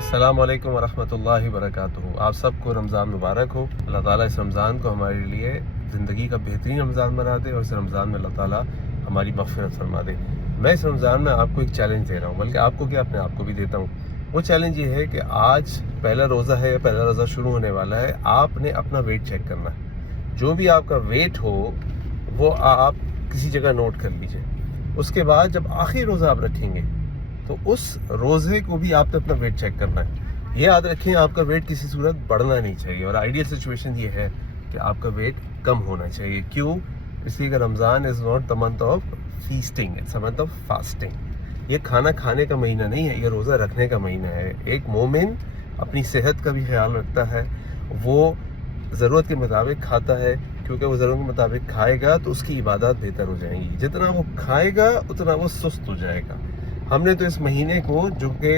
السلام علیکم ورحمۃ اللہ وبرکاتہ. آپ سب کو رمضان مبارک ہو. اللہ تعالیٰ اس رمضان کو ہمارے لیے زندگی کا بہترین رمضان بنا دے اور اس رمضان میں اللہ تعالیٰ ہماری مغفرت فرما دے. میں اس رمضان میں آپ کو ایک چیلنج دے رہا ہوں، بلکہ آپ کو کیا اپنے آپ کو بھی دیتا ہوں. وہ چیلنج یہ ہے کہ آج پہلا روزہ ہے، پہلا روزہ شروع ہونے والا ہے. آپ نے اپنا ویٹ چیک کرنا ہے. جو بھی آپ کا ویٹ ہو وہ آپ کسی جگہ نوٹ کر لیجئے. اس کے بعد جب آخری روزہ آپ رکھیں گے تو اس روزے کو بھی آپ نے اپنا ویٹ چیک کرنا ہے. یہ یاد رکھیں، آپ کا ویٹ کسی صورت بڑھنا نہیں چاہیے، اور آئیڈیل سچویشن یہ ہے کہ آپ کا ویٹ کم ہونا چاہیے. کیوں؟ اس لیے کہ Ramadan is not the month of feasting, it's a month of fasting. یہ کھانا کھانے کا مہینہ نہیں ہے، یہ روزہ رکھنے کا مہینہ ہے. ایک مومن اپنی صحت کا بھی خیال رکھتا ہے، وہ ضرورت کے مطابق کھاتا ہے، کیونکہ وہ ضرورت کے مطابق کھائے گا تو اس کی عبادات بہتر ہو جائیں گی. جتنا وہ کھائے گا اتنا وہ سست ہو جائے گا. ہم نے تو اس مہینے کو، جو کہ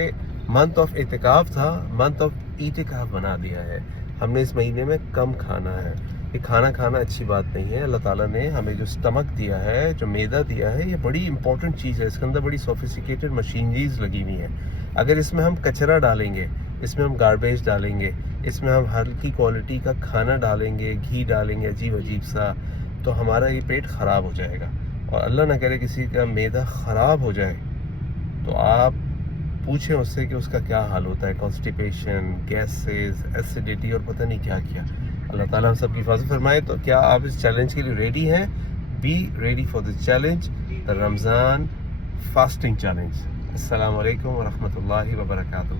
منتھ آف اعتکاف تھا، منتھ آف اعتکاف بنا دیا ہے. ہم نے اس مہینے میں کم کھانا ہے. یہ کھانا کھانا اچھی بات نہیں ہے. اللہ تعالیٰ نے ہمیں جو اسٹمک دیا ہے، جو معدہ دیا ہے، یہ بڑی امپورٹنٹ چیز ہے. اس کے اندر بڑی سوفسٹیکیٹڈ مشینریز لگی ہوئی ہیں. اگر اس میں ہم کچرا ڈالیں گے، اس میں ہم گاربیج ڈالیں گے، اس میں ہم ہلکی کوالٹی کا کھانا ڈالیں گے، گھی ڈالیں گے عجیب عجیب سا، تو ہمارا یہ پیٹ خراب ہو جائے گا. اور اللہ نہ کرے کسی کا معدہ خراب ہو جائے تو آپ پوچھیں اس سے کہ اس کا کیا حال ہوتا ہے. کانسٹیپیشن، گیسز، ایسیڈیٹی اور پتہ نہیں کیا کیا. اللہ تعالیٰ ہم سب کی حفاظت فرمائے. تو کیا آپ اس چیلنج کے لیے ریڈی ہیں؟ Be ready for this challenge, the Ramzan fasting challenge. السلام علیکم ورحمۃ اللہ وبرکاتہ.